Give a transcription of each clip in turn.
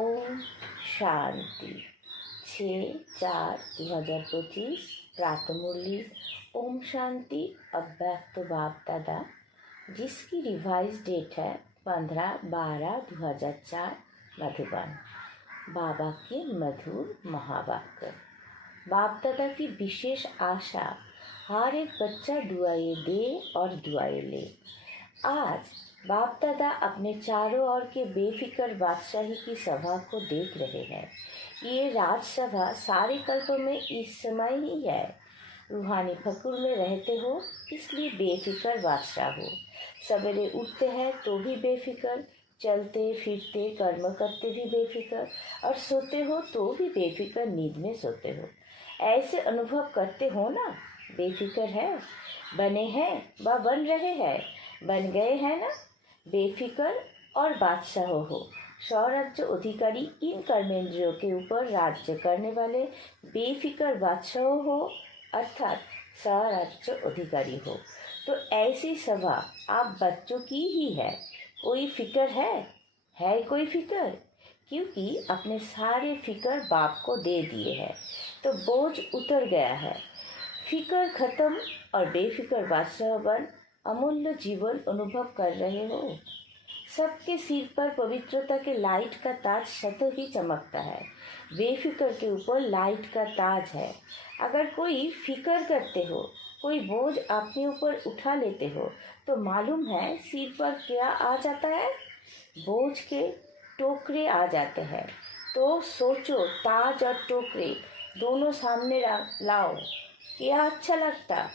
ओम शांति 6/4/2025 प्रातः मुरली। ओम शांति अव्यक्त बाप दादा, जिसकी रिवाइज डेट है 15/12/2004 मधुबन। बाबा के मधुर महावाक्य। बाप दादा की विशेष आशा, हर एक बच्चा दुआएं दे और दुआएं ले। आज बाप दादा अपने चारों ओर के बेफिक्र बादशाही की सभा को देख रहे हैं। ये राजसभा सारे कल्प में इस समय ही है। रूहानी फकुर में रहते हो इसलिए बेफिक्र बादशाह हो। सवेरे उठते हैं तो भी बेफिक्र, चलते फिरते कर्म करते भी बेफिक्र, और सोते हो तो भी बेफिक्र नींद में सोते हो। ऐसे अनुभव करते हो ना? बेफिक्र है, बने हैं व बन रहे हैं, बन गए हैं ना? बेफिक्र और बादशाह हो, स्वराज्य अधिकारी, इन कर्मेंद्रियों के ऊपर राज्य करने वाले बेफिक्र बादशाह हो, अर्थात स्वराज्य अधिकारी हो। तो ऐसी सभा आप बच्चों की ही है। कोई फिक्र है कोई फिक्र? क्योंकि अपने सारे फिक्र बाप को दे दिए हैं तो बोझ उतर गया है। फिक्र खत्म और बेफिक्र बादशाह बन अमूल्य जीवन अनुभव कर रहे हो। सबके सिर पर पवित्रता के लाइट का ताज सतत ही चमकता है। बेफिक्र के ऊपर लाइट का ताज है। अगर कोई फिक्र करते हो, कोई बोझ अपने ऊपर उठा लेते हो, तो मालूम है सिर पर क्या आ जाता है? बोझ के टोकरे आ जाते हैं। तो सोचो, ताज और टोकरे दोनों सामने लाओ, क्या अच्छा लगता?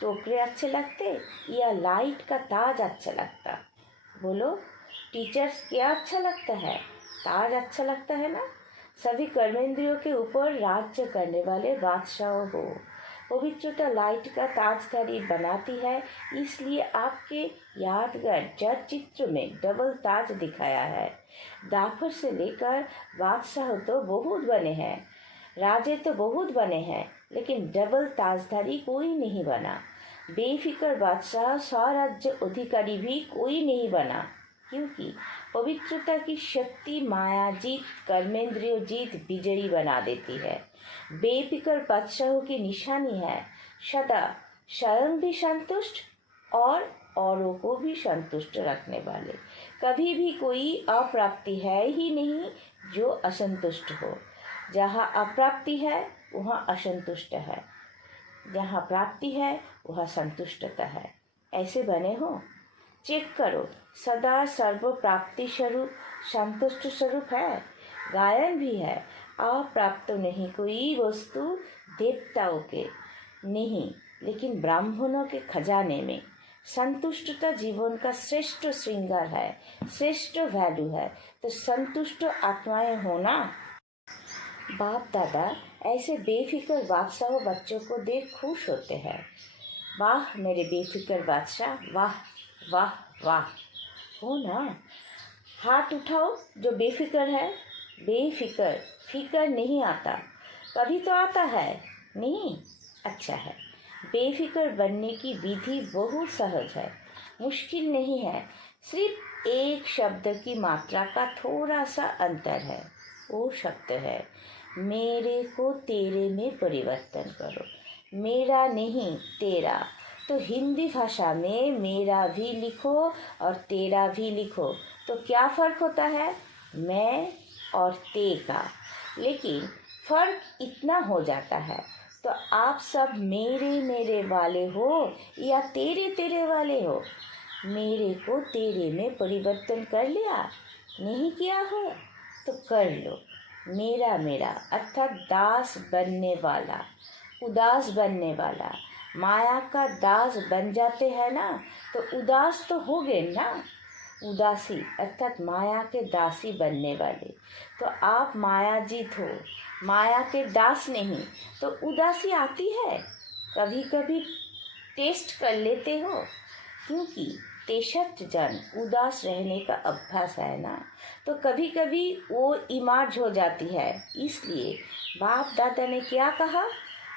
टोकरे अच्छे लगते या लाइट का ताज अच्छा लगता? बोलो टीचर्स, क्या अच्छा लगता है? ताज अच्छा लगता है ना? सभी कर्मेंद्रियों के ऊपर राज्य करने वाले बादशाह हो। पवित्रता लाइट का ताजधारी बनाती है, इसलिए आपके यादगार जड़ चित्र में डबल ताज दिखाया है। दाफर से लेकर बादशाह तो बहुत बने हैं, राजे तो बहुत बने हैं, लेकिन डबल ताजधारी कोई नहीं बना। बेफिक्र बादशाह स्वराज्य अधिकारी भी कोई नहीं बना, क्योंकि पवित्रता की शक्ति माया जीत, कर्मेंद्रियों जीत विजयी बना देती है। बेफिक्र बादशाहों की निशानी है सदा स्वयं भी संतुष्ट और औरों को भी संतुष्ट रखने वाले। कभी भी कोई अप्राप्ति है ही नहीं जो असंतुष्ट हो। जहाँ अप्राप्ति है वहाँ असंतुष्ट है, जहाँ प्राप्ति है वहाँ संतुष्टता है। ऐसे बने हो? चेक करो, सदा सर्व प्राप्ति स्वरूप संतुष्ट स्वरूप है। गायन भी है, अप्राप्त नहीं कोई वस्तु देवताओं के नहीं, लेकिन ब्राह्मणों के खजाने में। संतुष्टता जीवन का श्रेष्ठ श्रृंगार है, श्रेष्ठ वैल्यू है। तो संतुष्ट आत्माएं होना। बाप दादा ऐसे बेफिक्र बादशाह बच्चों को देख खुश होते हैं। वाह मेरे बेफिक्र बादशाह, वाह वाह वाह हो ना। हाथ उठाओ जो बेफिक्र है। बेफिक्र फिक्र नहीं आता, कभी तो आता है नहीं? अच्छा है। बेफिक्र बनने की विधि बहुत सहज है, मुश्किल नहीं है। सिर्फ एक शब्द की मात्रा का थोड़ा सा अंतर है। वो शब्द है, मेरे को तेरे में परिवर्तन करो। मेरा नहीं तेरा। तो हिंदी भाषा में मेरा भी लिखो और तेरा भी लिखो, तो क्या फ़र्क होता है? मैं और ते का। लेकिन फ़र्क इतना हो जाता है, तो आप सब मेरे वाले हो या तेरे तेरे वाले हो? मेरे को तेरे में परिवर्तन कर लिया? नहीं किया हो तो कर लो। मेरा मेरा अर्थात दास बनने वाला, उदास बनने वाला। माया का दास बन जाते हैं ना, तो उदास तो हो गए ना। उदासी अर्थात माया के दासी बनने वाले। तो आप माया जीत हो, माया के दास नहीं। तो उदासी आती है, कभी कभी टेस्ट कर लेते हो, क्योंकि तेषत जन उदास रहने का अभ्यास है ना, तो कभी कभी वो इमार्ज हो जाती है। इसलिए बाप दादा ने क्या कहा?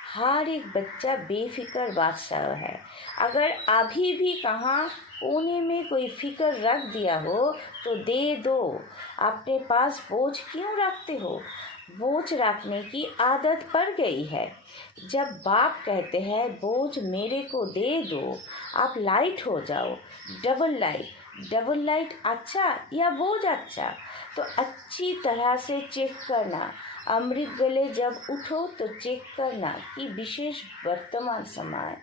हर एक बच्चा बेफिक्र बादशाह है। अगर अभी भी कहाँ कोने में कोई फिक्र रख दिया हो तो दे दो। अपने पास बोझ क्यों रखते हो? बोझ रखने की आदत पड़ गई है। जब बाप कहते हैं बोझ मेरे को दे दो, आप लाइट हो जाओ। डबल लाइट अच्छा या बोझ अच्छा? तो अच्छी तरह से चेक करना। अमृत वेले जब उठो तो चेक करना कि विशेष वर्तमान समय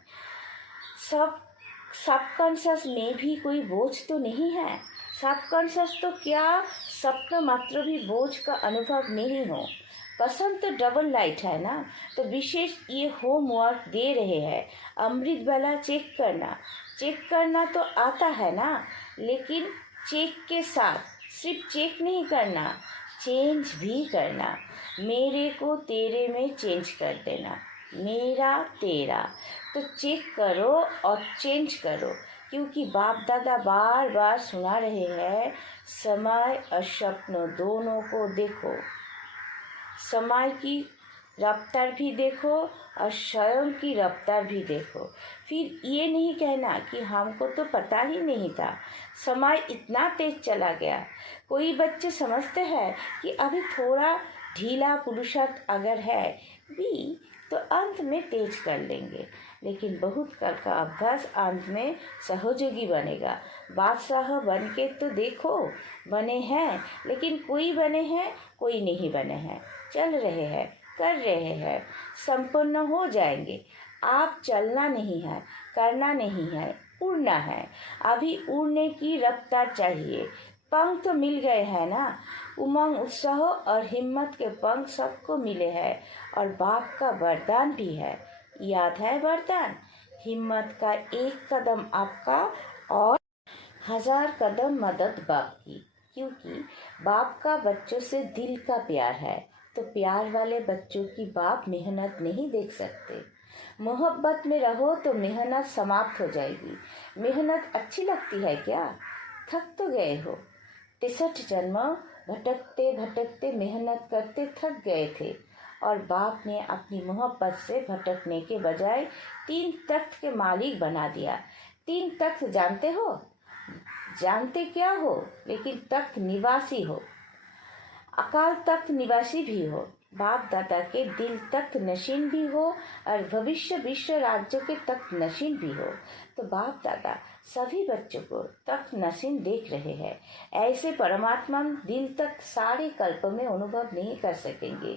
सबकॉन्शस में भी कोई बोझ तो नहीं है। सबकॉन्शस तो क्या स्वप्न मात्र भी बोझ का अनुभव नहीं हो। पसंद तो डबल लाइट है ना, तो विशेष ये होमवर्क दे रहे हैं। अमृत वाला चेक करना तो आता है ना, लेकिन चेक के साथ सिर्फ चेक नहीं करना, चेंज भी करना। मेरे को तेरे में चेंज कर देना, मेरा तेरा। तो चेक करो और चेंज करो, क्योंकि बाप दादा बार बार सुना रहे हैं, समय और स्वप्न दोनों को देखो। समय की रफ्तार भी देखो और स्वयं की रफ्तार भी देखो। फिर ये नहीं कहना कि हमको तो पता ही नहीं था, समय इतना तेज चला गया। कोई बच्चे समझते हैं कि अभी थोड़ा ढीला पुरुषार्थ अगर है भी तो अंत में तेज कर लेंगे, लेकिन बहुत कल का अभ्यास अंत में सहयोगी बनेगा। बादशाह बन के तो देखो, बने हैं, लेकिन कोई बने हैं कोई नहीं बने हैं। चल रहे हैं, कर रहे हैं, संपन्न हो जाएंगे। आप चलना नहीं है, करना नहीं है, उड़ना है। अभी उड़ने की रफ्तार चाहिए। पंख तो मिल गए हैं ना, उमंग उत्साह और हिम्मत के पंख सबको मिले हैं, और बाप का वरदान भी है। याद है वरदान? हिम्मत का एक कदम आपका और 1000 कदम मदद बाप की। क्योंकि बाप का बच्चों से दिल का प्यार है, तो प्यार वाले बच्चों की बाप मेहनत नहीं देख सकते। मोहब्बत में रहो तो मेहनत समाप्त हो जाएगी। मेहनत अच्छी लगती है क्या? थक तो गए हो। 63 जन्म भटकते भटकते मेहनत करते थक गए थे, और बाप ने अपनी मोहब्बत से भटकने के बजाय 3 तख्त के मालिक बना दिया। 3 तख्त जानते हो? जानते क्या हो, लेकिन तख्त निवासी हो। अकाल तख्त निवासी भी हो, बाप दादा के दिल तख्त नशीन भी हो, और भविष्य विश्व राज्यों के तख्त नशीन भी हो। तो बाप दादा सभी बच्चों को तख्त नशीन देख रहे हैं। ऐसे परमात्मा दिल तक सारे कल्प में अनुभव नहीं कर सकेंगे।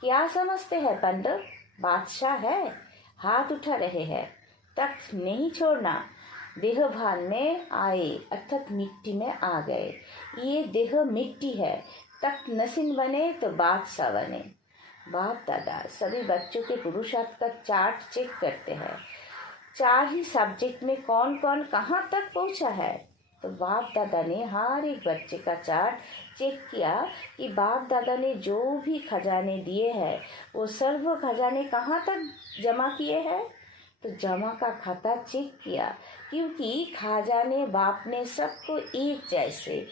क्या समझते हैं पंडित? बादशाह है, हाथ उठा रहे हैं। तख्त नहीं छोड़ना। देह भान में आए अर्थात मिट्टी में आ गए। ये देह मिट्टी है, तख्त नसीन बने तो बादशाह बने। बाप दादा सभी बच्चों के पुरुषार्थ का चार्ट चेक करते हैं। 4 ही सब्जेक्ट में कौन कौन कहाँ तक पहुँचा है। तो बाप दादा ने हर एक बच्चे का चार्ट चेक किया कि बाप दादा ने जो भी खजाने दिए हैं वो सर्व खजाने कहाँ तक जमा किए हैं। तो जमा का खाता चेक किया, क्योंकि खजाने बाप ने सबको एक जैसे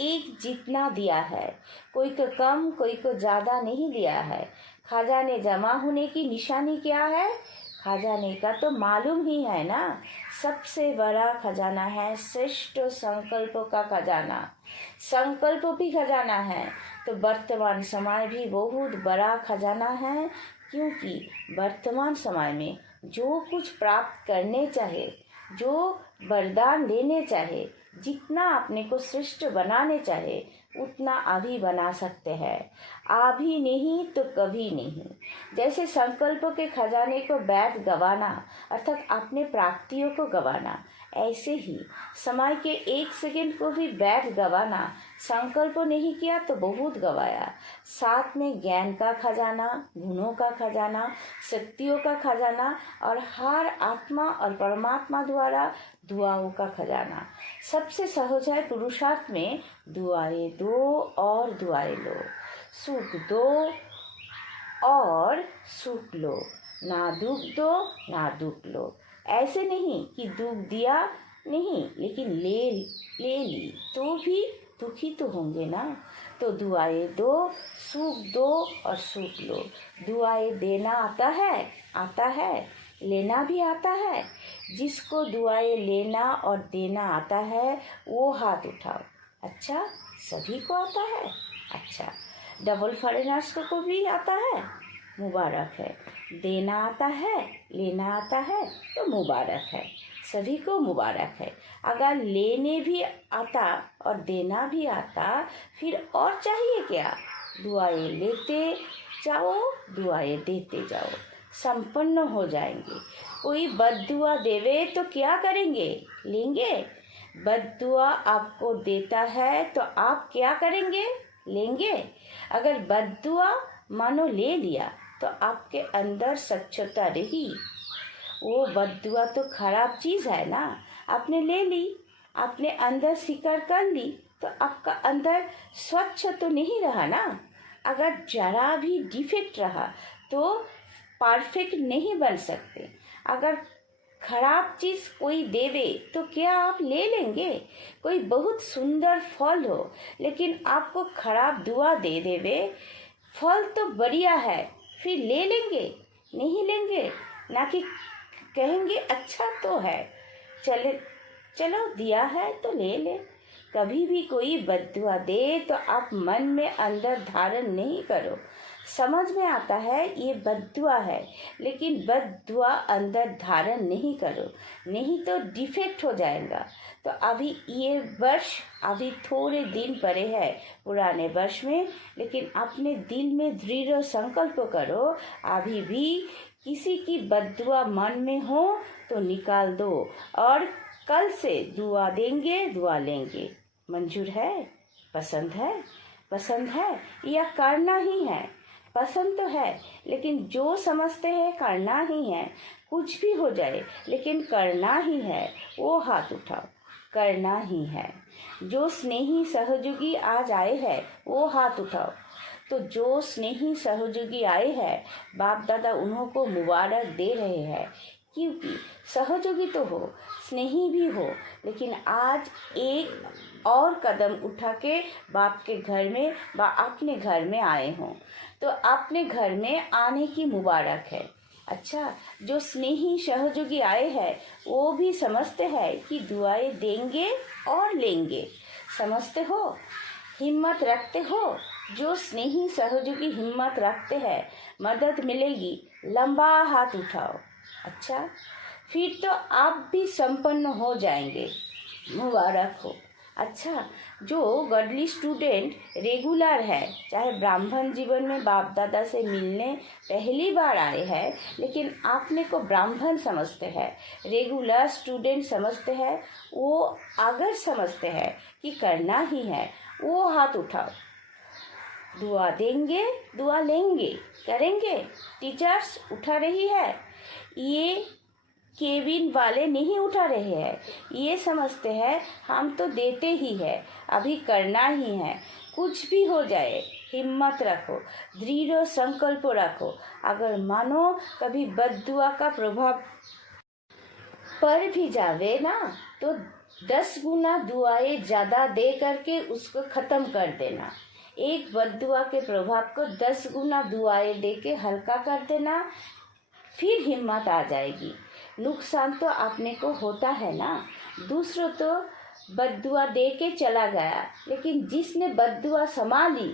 एक जितना दिया है। कोई को कम कोई को ज़्यादा नहीं दिया है। खजाने जमा होने की निशानी क्या है? खजाने का तो मालूम ही है ना, सबसे बड़ा खजाना है श्रेष्ठ संकल्पों का खजाना। संकल्प भी खजाना है, तो वर्तमान समय भी बहुत बड़ा खजाना है। क्योंकि वर्तमान समय में जो कुछ प्राप्त करने चाहे, जो वरदान लेने चाहे, जितना अपने को श्रेष्ठ बनाने चाहे, उतना अभी बना सकते हैं। अभी नहीं तो कभी नहीं। जैसे संकल्प के खजाने को बैठ गवाना अर्थात अपने प्राप्तियों को गवाना, ऐसे ही समय के 1 सेकंड को भी बैठ गवाना। संकल्प नहीं किया तो बहुत गवाया। साथ में ज्ञान का खजाना, गुणों का खजाना, शक्तियों का खजाना, और हर आत्मा और परमात्मा द्वारा दुआओं का खजाना। सबसे सहज है पुरुषार्थ में दुआएं दो और दुआएं लो, सुख दो और सुख लो, ना दुख दो ना दुख लो। ऐसे नहीं कि दुख दिया नहीं लेकिन ले ली तो भी दुखी तो होंगे ना। तो दुआएं दो, और सूख लो। दुआएं देना आता है, लेना भी आता है। जिसको दुआएं लेना और देना आता है वो हाथ उठाओ। अच्छा, सभी को आता है? अच्छा, डबल फॉरेनर्स को भी आता है? मुबारक है। देना आता है, लेना आता है तो मुबारक है, सभी को मुबारक है। अगर लेने भी आता और देना भी आता फिर और चाहिए क्या? दुआएं लेते जाओ, दुआएं देते जाओ, संपन्न हो जाएंगे। कोई बद्दुआ देवे तो क्या करेंगे? लेंगे। बद्दुआ आपको देता है तो आप क्या करेंगे? लेंगे। अगर बद्दुआ मानो ले लिया तो आपके अंदर स्वच्छता रही। वो बद्दुआ तो खराब चीज़ है ना, आपने ले ली, आपने अंदर स्वीकार कर ली तो आपका अंदर स्वच्छ तो नहीं रहा ना। अगर जरा भी डिफेक्ट रहा तो परफेक्ट नहीं बन सकते। अगर खराब चीज़ कोई देवे तो क्या आप ले लेंगे? कोई बहुत सुंदर फल हो लेकिन आपको खराब दुआ दे देवे, फल तो बढ़िया है, फिर ले लेंगे? नहीं लेंगे। ना कि कहेंगे अच्छा तो है, चलो दिया है तो ले ले। कभी भी कोई बद्दुआ दे तो आप मन में अंदर धारण नहीं करो। समझ में आता है ये बद्दुआ है, लेकिन बद्दुआ अंदर धारण नहीं करो, नहीं तो डिफेक्ट हो जाएगा। तो अभी ये वर्ष अभी थोड़े दिन पड़े है पुराने वर्ष में, लेकिन अपने दिल में दृढ़ संकल्प करो। अभी भी किसी की बद्दुआ मन में हो तो निकाल दो और कल से दुआ देंगे, दुआ लेंगे। मंजूर है? पसंद है या करना ही है? पसंद तो है, लेकिन जो समझते हैं करना ही है। कुछ भी हो जाए लेकिन करना ही है, वो हाथ उठाओ। करना ही है। जो स्नेही सहयोगी आज आए हैं वो हाथ उठाओ। तो जो स्नेही सहयोगी आए हैं, बाप दादा उन्हों को मुबारक दे रहे हैं, क्योंकि सहयोगी तो हो, स्नेही भी हो, लेकिन आज एक और कदम उठा के बाप के घर में अपने घर में आए हों, तो अपने घर में आने की मुबारक है। अच्छा, जो स्नेही सहयोगी आए हैं वो भी समझते हैं कि दुआएं देंगे और लेंगे। समझते हो? हिम्मत रखते हो? जो स्नेही सहयोगी हिम्मत रखते हैं, मदद मिलेगी, लंबा हाथ उठाओ। अच्छा, फिर तो आप भी संपन्न हो जाएंगे। मुबारक हो। अच्छा, जो गॉडली स्टूडेंट रेगुलर है, चाहे ब्राह्मण जीवन में बाप दादा से मिलने पहली बार आए हैं, लेकिन आपने को ब्राह्मण समझते हैं, रेगुलर स्टूडेंट समझते हैं, वो अगर समझते हैं कि करना ही है, वो हाथ उठाओ। दुआ देंगे, दुआ लेंगे, करेंगे। टीचर्स उठा रही है, ये केबिन वाले नहीं उठा रहे हैं, ये समझते हैं हम तो देते ही है, अभी करना ही है। कुछ भी हो जाए हिम्मत रखो, दृढ़ संकल्प रखो। अगर मानो कभी बद्दुआ का प्रभाव पर भी जावे ना, तो 10 गुना दुआएं ज़्यादा दे करके उसको ख़त्म कर देना। एक बद्दुआ के प्रभाव को 10 गुना दुआएं दे के हल्का कर देना, फिर हिम्मत आ जाएगी। नुकसान तो अपने को होता है ना, दूसरों तो बद्दुआ दे के चला गया, लेकिन जिसने बद्दुआ संभाली,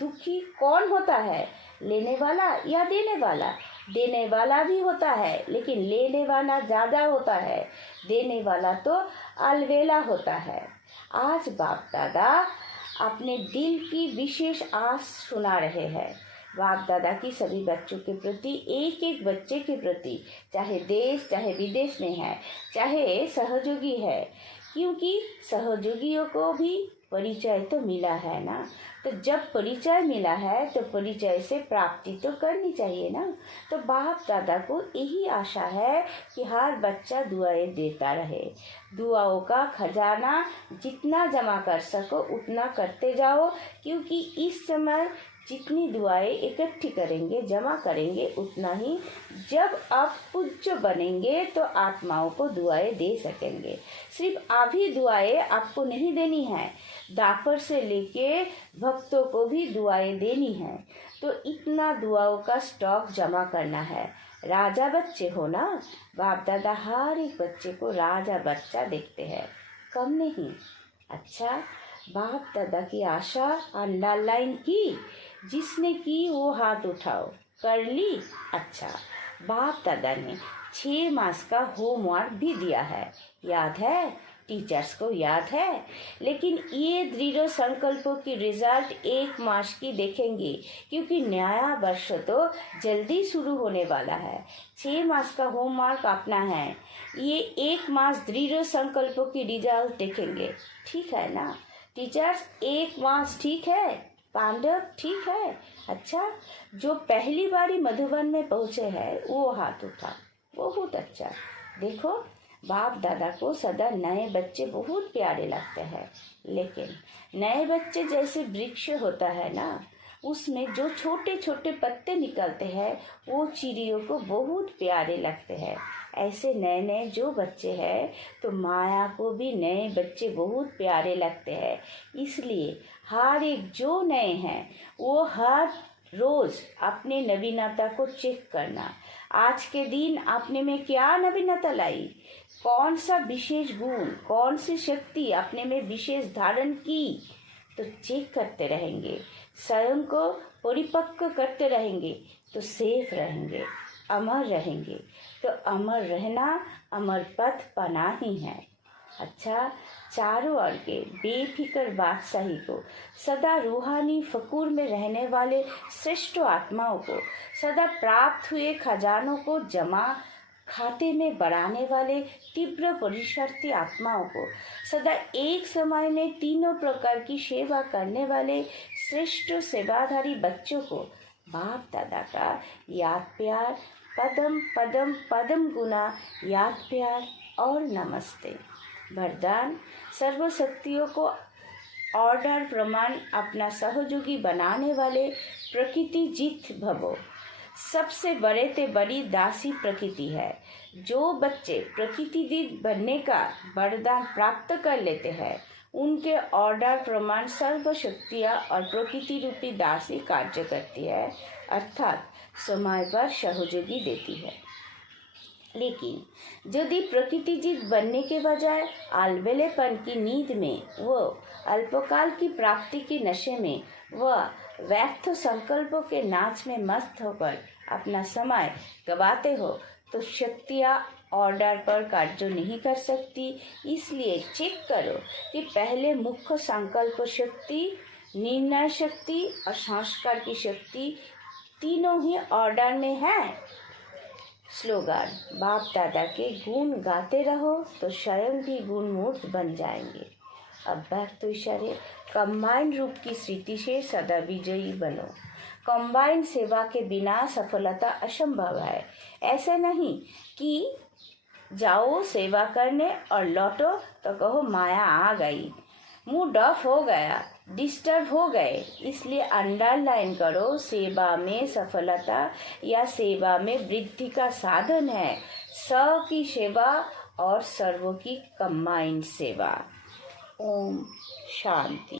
दुखी कौन होता है? लेने वाला या देने वाला? देने वाला भी होता है, लेकिन लेने वाला ज़्यादा होता है, देने वाला तो अलवेला होता है। आज बाप दादा अपने दिल की विशेष आस सुना रहे हैं। बाप दादा की सभी बच्चों के प्रति, एक एक बच्चे के प्रति, चाहे देश चाहे विदेश में है, चाहे सहयोगी है, क्योंकि सहयोगियों को भी परिचय तो मिला है ना। तो जब परिचय मिला है तो परिचय से प्राप्ति तो करनी चाहिए ना। तो बाप दादा को यही आशा है कि हर बच्चा दुआएं देता रहे। दुआओं का खजाना जितना जमा कर सको उतना करते जाओ, क्योंकि इस समय जितनी दुआएं इकट्ठी करेंगे, जमा करेंगे, उतना ही जब आप पूज्य बनेंगे तो आत्माओं को दुआएं दे सकेंगे। सिर्फ अभी दुआएं आपको नहीं देनी है, दापर से लेके भक्तों को भी दुआएं देनी है, तो इतना दुआओं का स्टॉक जमा करना है। राजा बच्चे हो ना, बाप दादा हर एक बच्चे को राजा बच्चा देखते हैं, कम नहीं। अच्छा, बाप दादा की आशा अंडरलाइन की, जिसने की वो हाथ उठाओ। कर ली? अच्छा, बाप दादा ने 6 मास का होमवर्क भी दिया है, याद है? टीचर्स को याद है। लेकिन ये दृढ़ संकल्पों की रिजल्ट 1 मास की देखेंगे, क्योंकि नया वर्ष तो जल्दी शुरू होने वाला है। 6 मास का होमवर्क अपना है, ये 1 मास दृढ़ संकल्पों की रिजल्ट देखेंगे। ठीक है ना टीचर्स? 1 मास ठीक है? पांडव ठीक है? अच्छा, जो पहली बारी मधुबन में पहुंचे हैं वो हाथ उठा। बहुत अच्छा। देखो, बाप दादा को सदा नए बच्चे बहुत प्यारे लगते हैं, लेकिन नए बच्चे जैसे वृक्ष होता है ना, उसमें जो छोटे छोटे पत्ते निकलते हैं वो चिड़ियों को बहुत प्यारे लगते हैं। ऐसे नए नए जो बच्चे हैं, तो माया को भी नए बच्चे बहुत प्यारे लगते हैं। इसलिए हर एक जो नए हैं वो हर रोज अपने नवीनता को चेक करना। आज के दिन अपने में क्या नवीनता लाई, कौन सा विशेष गुण, कौन सी शक्ति अपने में विशेष धारण की, तो चेक करते रहेंगे, स्वयं को परिपक्व करते रहेंगे, तो सेफ रहेंगे, अमर रहेंगे। तो अमर रहना अमर पथ पाना ही है। अच्छा, चारों ओर के बेफिक्र बादशाही को, सदा रूहानी फकूर में रहने वाले श्रेष्ठ आत्माओं को, सदा प्राप्त हुए खजानों को जमा खाते में बढ़ाने वाले तीव्र परिशर्थी आत्माओं को, सदा एक समय में तीनों प्रकार की सेवा करने वाले श्रेष्ठ सेवाधारी बच्चों को बाप दादा का याद प्यार, पदम पदम पदम गुना याद प्यार और नमस्ते। वरदान, सर्वशक्तियों को ऑर्डर प्रमाण अपना सहयोगी बनाने वाले प्रकृति जीत भवो। सबसे बड़े ते बड़ी दासी प्रकृति है। जो बच्चे प्रकृति जीत बनने का वरदान प्राप्त कर लेते हैं, उनके ऑर्डर प्रमाण सर्वशक्तियाँ और प्रकृति रूपी दासी कार्य करती है, अर्थात समय पर सहयोगी देती है। लेकिन यदि प्रकृति जीत बनने के बजाय अलबेलेपन की नींद में, वो अल्पकाल की प्राप्ति के नशे में, वह व्यर्थ संकल्पों के नाच में मस्त होकर अपना समय गवाते हो, तो शक्तियाँ ऑर्डर पर कार्य नहीं कर सकती। इसलिए चेक करो कि पहले मुख्य संकल्प शक्ति, निर्णय शक्ति और संस्कार की शक्ति तीनों ही ऑर्डर में है। स्लोगन, बाप दादा के गुण गाते रहो तो स्वयं भी गुणमूर्त बन जाएंगे। अव्यक्त ईश्वरीय कंबाइंड रूप की स्थिति से सदा विजयी बनो। कंबाइंड सेवा के बिना सफलता असंभव है। ऐसे नहीं कि जाओ सेवा करने और लौटो तो कहो माया आ गई, मूड ऑफ हो गया, डिस्टर्ब हो गए। इसलिए अंडरलाइन करो, सेवा में सफलता या सेवा में वृद्धि का साधन है स की सेवा और सर्वों की कंबाइंड सेवा। ओम शांति।